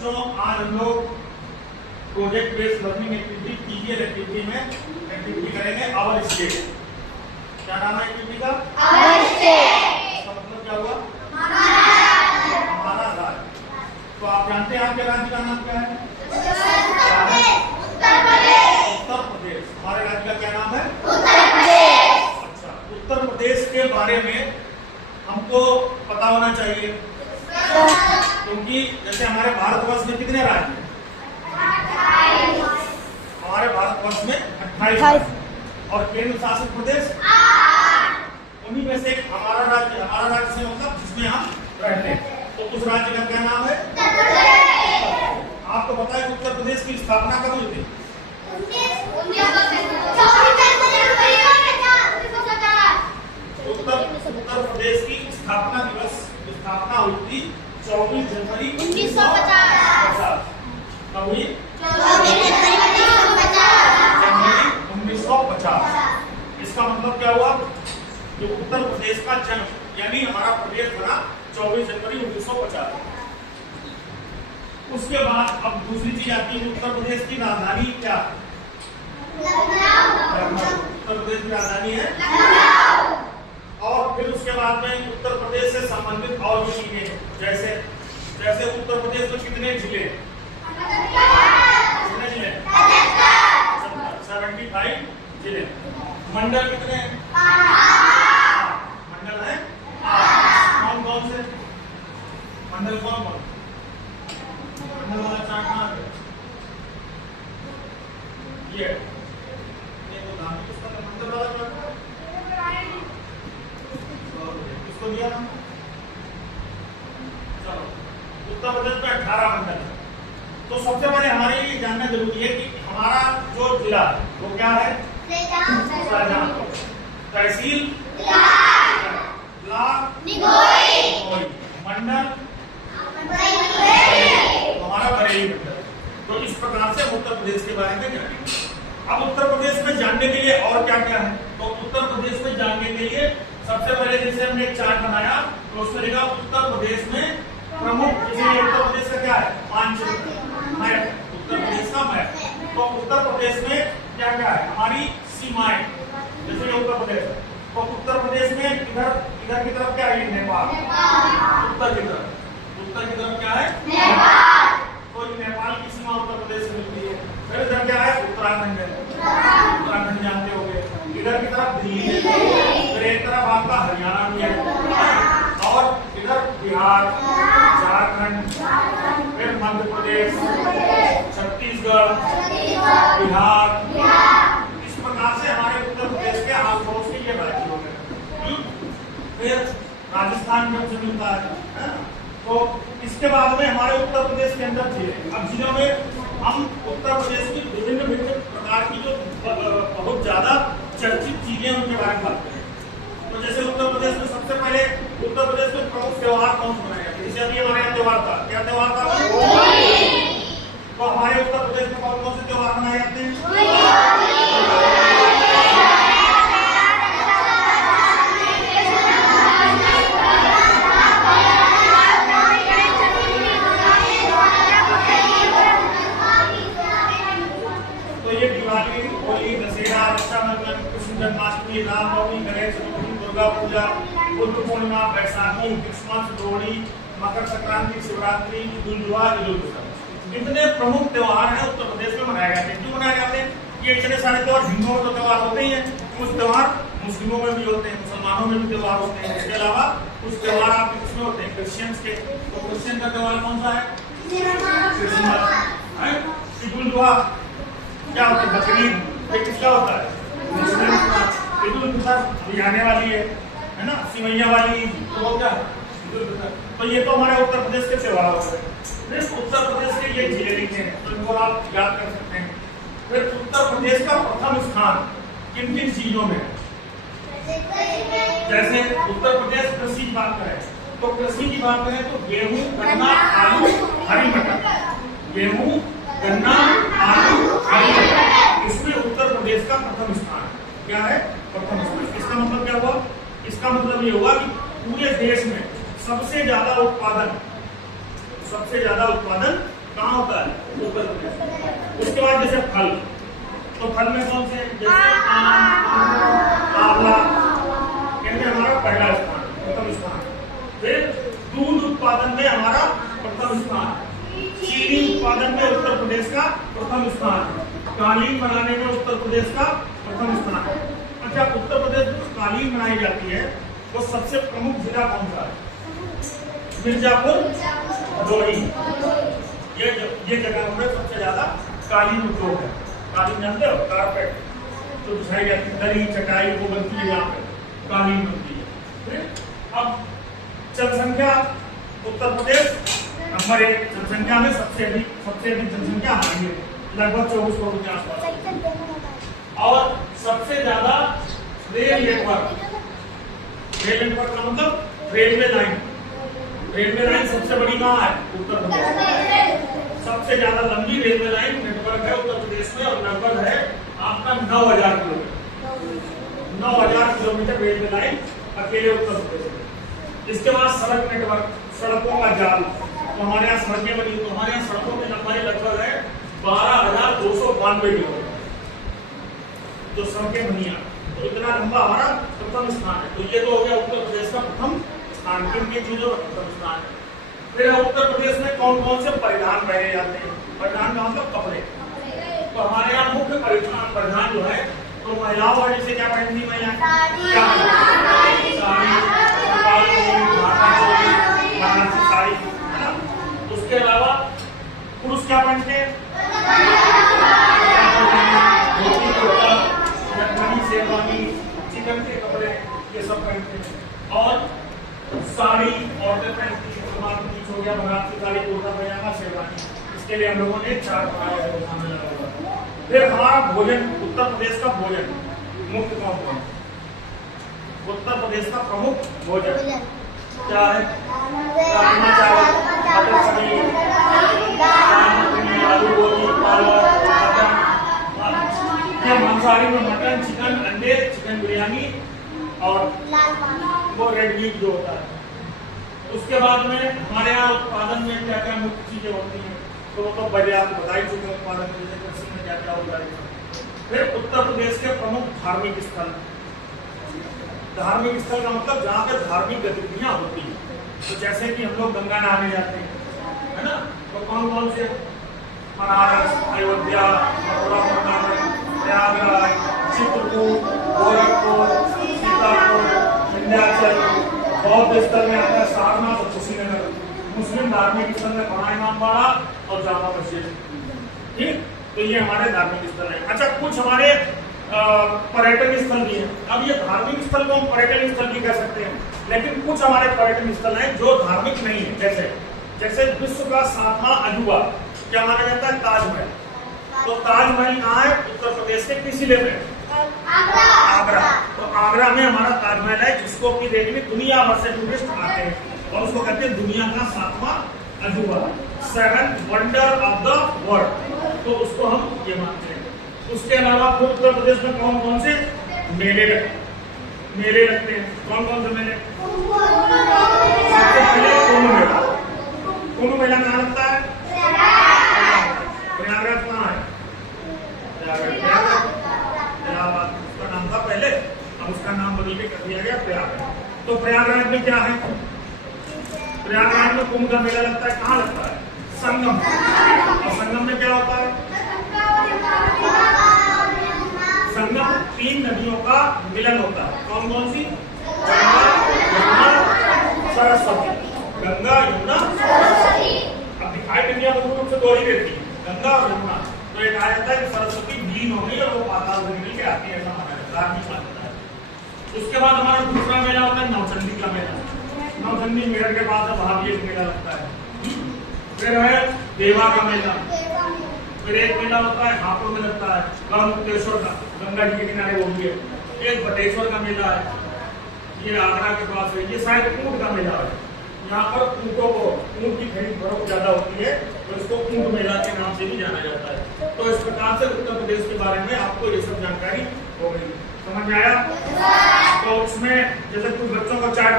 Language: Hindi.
बच्चों आज हम लोग project based learning activity PGL activity में एक्टिविटी करेंगे आवर स्टेट। क्या नाम है एक्टिविटी का? Our state. इसका मतलब क्या हुआ? हमारा राज्य। तो आप जानते हैं आपके राज्य का नाम क्या है? उत्तर प्रदेश। हमारे राज्य का क्या नाम है? उत्तर प्रदेश। अच्छा, उत्तर प्रदेश के बारे में हमको पता होना चाहिए, क्योंकि जैसे हमारे भारतवर्ष में कितने राज्य हैं? हमारे भारतवर्ष में 28 और केंद्र शासित प्रदेश 8। उन्हीं में से हमारा राज्य से मतलब जिसमें हम रहते हैं, तो उस राज्य का क्या नाम है? आपको पता है कि उत्तर प्रदेश की स्थापना कब हुई थी? उत्तर प्रदेश की स्थापना दिवस स्थापना हुई थी 24 जनवरी 1950। कब हुई? 1950। इसका मतलब क्या हुआ? जो उत्तर प्रदेश का जन्म यानी हमारा प्रदेश बना 24 जनवरी 1950। उसके बाद अब दूसरी चीज आती है, उत्तर प्रदेश की राजधानी क्या है? उत्तर प्रदेश की राजधानी है लखनऊ। और फिर उसके बाद में उत्तर प्रदेश से संबंधित और भी चीजें हैं, जैसे उत्तर प्रदेश में कितने जिले? 75 जिले। मंडल कितने हैं? मंडल है कौन कौन से? मंडल कौन कौन? मंडल वाला चार्ट कहाँ है? ये तो मंडल वाला चार्ट किसको दिया ना? चलो, उत्तर प्रदेश में 18 मंडल है। तो सबसे पहले हमारे लिए जानना जरूरी है कि हमारा जो जिला है वो क्या है? शाहजहांपुर। तहसील ब्लॉक मंडल हमारा बरेली मंडल। तो इस प्रकार से उत्तर प्रदेश के बारे में जानेंगे। अब उत्तर प्रदेश में जानने के लिए और क्या क्या है? तो उत्तर प्रदेश में जानने के लिए सबसे पहले जैसे हमने एक चार्ट बनाया तो उसमें लिखा उत्तर प्रदेश में प्रमुख, जैसे उत्तर प्रदेश का क्या है? मानचित्र, मैप, उत्तर प्रदेश का मैप। तो उत्तर प्रदेश में क्या क्या है? हमारी सीमाएं, जैसे उत्तर प्रदेश है तो उत्तर प्रदेश में इधर की तरफ क्या है? नेपाल। उत्तर की तरफ क्या है? नेपाल। तो नेपाल की सीमा उत्तर प्रदेश से मिलती है। फिर इधर क्या है? उत्तराखंड है, उत्तराखंड जानते होंगे। इधर की तरफ दिल्ली है, फिर एक तरफ आपका हरियाणा भी है, और इधर बिहार, झारखंड, फिर मध्य प्रदेश, छत्तीसगढ़, बिहार। इस प्रकार से हमारे उत्तर प्रदेश के आस पड़ोस के ये राज्य हो गए। फिर राजस्थान में से मिलता है। तो इसके बाद में हमारे उत्तर प्रदेश के अंदर जिले। अब जिलों में हम उत्तर प्रदेश की विभिन्न प्रकार की जो बहुत ज्यादा चर्चित चीजें उनके बारे में बात करें। तो जैसे उत्तर प्रदेश में सबसे पहले उत्तर प्रदेश में प्रमुख त्योहार कौन से मनाए जाते हैं? जैसे अभी हमारे यहाँ त्योहार था, क्या त्योहार था? तो हमारे उत्तर प्रदेश में कौन कौन से त्योहार मनाए जाते हैं? जन्माष्टमी, रामनवमी, गणेश चतुर्थी, दुर्गा पूजा, बुद्ध पूर्णिमा, बैसाखी, क्रिसमस, लोहड़ी, मकर संक्रांति, शिवरात्रि, ईद उल जुहा, ईद उल फितर। इतने प्रमुख त्योहार हैं उत्तर प्रदेश में मनाए जाते हैं। क्यों मनाए जाते हैं? ये इतने सारे त्योहार हिंदुओं में तो त्योहार होते ही हैं, कुछ त्योहार मुस्लिमों में भी होते हैं, मुसलमानों में भी त्योहार होते हैं। इसके अलावा कुछ त्योहार आपके किसमें होते हैं? क्रिश्चियंस के। तो क्रिश्चियन का त्योहार कौन सा है? क्रिसमस। ईद उल जुहा क्या होता है? बकरीद। ये किसका होता है? ईद उल फितर अभी आने वाली है ना, सिमैया वाली। तो वो क्या? ईद उल फितर। तो ये तो हमारे उत्तर प्रदेश के त्योहार हो गए। उत्तर प्रदेश के ये जिले लिखे हैं तो इनको आप याद कर सकते हैं। फिर उत्तर प्रदेश का प्रथम स्थान किन किन चीजों में? जैसे उत्तर प्रदेश कृषि की बात करें तो कृषि की बात करें तो गेहूं, गन्ना, आलू, हरी मटर। गेहूं, गन्ना, आलू, हरी मटर, इसमें उत्तर प्रदेश का प्रथम स्थान क्या है? प्रथम स्थान। इसका मतलब क्या हुआ? इसका मतलब ये हुआ कि पूरे देश में सबसे ज्यादा उत्पादन कहाँ होता है? उत्तर प्रदेश। उसके बाद जैसे फल, तो फल में कौन से? जैसे आम, आंवला, इनमें हमारा पहला स्थान, प्रथम स्थान। फिर दूध उत्पादन में हमारा प्रथम स्थान, चीनी उत्पादन में उत्तर प्रदेश का प्रथम स्थान, कालीन बनाने में उत्तर प्रदेश का प्रथम स्थान। अच्छा, उत्तर प्रदेश में कालीन बनाई जाती है वो सबसे प्रमुख जिला कौन सा है? मिर्जापुर, भदोही। ये जगह में सबसे ज्यादा कालीन उद्योग है। कालीन जानते हो? कारपेट जो बिछाई जाती है, दरी चटाई वो बनती है, यहाँ पे कालीन बनती है। फिर अब जनसंख्या, उत्तर प्रदेश नंबर 1 जनसंख्या में सबसे अधिक जनसंख्या हमारी है, लगभग 24 करोड़ के आसपास। और सबसे ज्यादा रेल नेटवर्क का मतलब रेलवे लाइन सबसे बड़ी कहाँ है? उत्तर प्रदेश। सबसे ज्यादा लंबी रेलवे लाइन नेटवर्क है उत्तर प्रदेश में, और लगभग है आपका 9000 किलोमीटर। 9000 किलोमीटर रेलवे लाइन अकेले उत्तर प्रदेश में। इसके बाद सड़क नेटवर्क, सड़कों का जाल, तो हमारे यहाँ सड़कें बनी, तो हमारे यहाँ सड़कों की लंबाई लगभग है 12,292 किलोमीटर जो सड़कें बनी है। तो इतना लंबा हमारा प्रथम स्थान है। तो ये तो हो गया उत्तर प्रदेश का प्रथम स्थान, किन चीजों का प्रथम स्थान है। फिर उत्तर प्रदेश में कौन कौन से परिधान पहने जाते हैं? परिधान का मतलब कपड़े। तो हमारे यहाँ मुख्य परिधान जो है, तो महिलाओं वाले से क्या पहनती महिला? साड़ी। उसके अलावा पुरुष क्या पहनते हैं? धोती, कुर्ता, शेरवानी, चिकन के कपड़े, ये सब पहनते हैं। और साड़ी औरतें पहनती है, हो गया बारात की साड़ी, कुर्ता पजामा, शेरवानी। इसके लिए हम लोगों ने 4 बनाया है। फिर हमारा भोजन, उत्तर प्रदेश का भोजन मुख्य कौन? उत्तर प्रदेश का प्रमुख भोजन क्या है? राजमा चावल, मटर पनीर, आलू गोभी, पालक, मांसाहारी में मटन, चिकन, अंडे, चिकन बिरयानी और वो रेड मीट जो होता है। उसके बाद में हमारे यहाँ उत्पादन में क्या क्या मुख्य चीजें होती हैं, तो वो तो पहले आप बता ही चुके हैं उत्पादन में क्या क्या होता है। फिर उत्तर प्रदेश के प्रमुख धार्मिक स्थल, धार्मिक स्थल का मतलब जहाँ पे धार्मिक गतिविधियां होती है। तो जैसे कि हम लोग गंगा नहाने जाते हैं, है ना, तो कौन कौन से? बनारस, अयोध्या, मथुरा, प्रयागराज, चित्रकूट, गोरखपुर, सीतापुर, विंध्याचल। बौद्ध स्थल में आता है सारनाथ और कुशीनगर। मुस्लिम धार्मिक स्थल में पढ़ा इमामबाड़ा और जामा मस्जिद। ठीक, तो ये हमारे धार्मिक स्थल है। अच्छा, कुछ हमारे पर्यटन स्थल भी है। अब ये धार्मिक स्थल को हम पर्यटन स्थल भी कह सकते हैं, लेकिन कुछ हमारे पर्यटन स्थल हैं जो धार्मिक नहीं है। जैसे विश्व का 7वां अजूबा क्या माना जाता है? ताजमहल। तो ताजमहल कहाँ है? उत्तर प्रदेश के किस जिले में? आगरा। तो आगरा में हमारा ताजमहल है, जिसको कि देखने दुनिया भर से टूरिस्ट आते हैं, और उसको कहते हैं दुनिया का 7वां अजूबा, 7th wonder of the world. तो उसको हम ये मानते हैं। उसके अलावा उत्तर प्रदेश में कौन कौन से मेले लगते हैं? कौन कौन से मेले? सबसे पहले कुंभ मेला। कुंभ मेला कहाँ लगता है? प्रयागराज। कहाँ है? प्रयागराज। उसका नाम था पहले, अब उसका नाम बदल के कर दिया गया प्रयागराज। तो प्रयागराज में क्या है? प्रयागराज में कुंभ का मेला लगता है। कहाँ लगता है? संगम। और संगम में क्या होता है? संगम 3 नदियों का मिलन होता है। कौन कौन सी? गंगा, यमुना, सरस्वती। गंगा, यमुना, सरस्वती। अब दिखाई दुनिया मुख्य रूप से 2 ही देती है, गंगा और यमुना। तो ये कहा जाता है कि सरस्वती विलीन हो गई और वो पाताल में मिल के आती है, ऐसा धार्मिक मान्यता है। उसके बाद हमारा दूसरा मेला होता है नौचंडी का मेला। नौचंडी मेरठ के पास है, वहां भी एक मेला लगता है। फिर है देवा का मेला। फिर एक मेला होता है हापुड़ में लगता है, गंगेश्वर का, गंगा जी के किनारे वो भी है। एक बटेश्वर का मेला है, ये आगरा के पास है। ये शायद ऊंट का मेला है, यहाँ पर ऊँटों को, ऊँट की खरीद फरोख्त ज्यादा होती है, तो इसको ऊँट मेला के नाम से भी जाना जाता है। तो इस प्रकार से उत्तर प्रदेश के बारे में आपको ये सब जानकारी हो गई, समझ में आया? तो उसमें जैसे कुछ बच्चों को चार्ट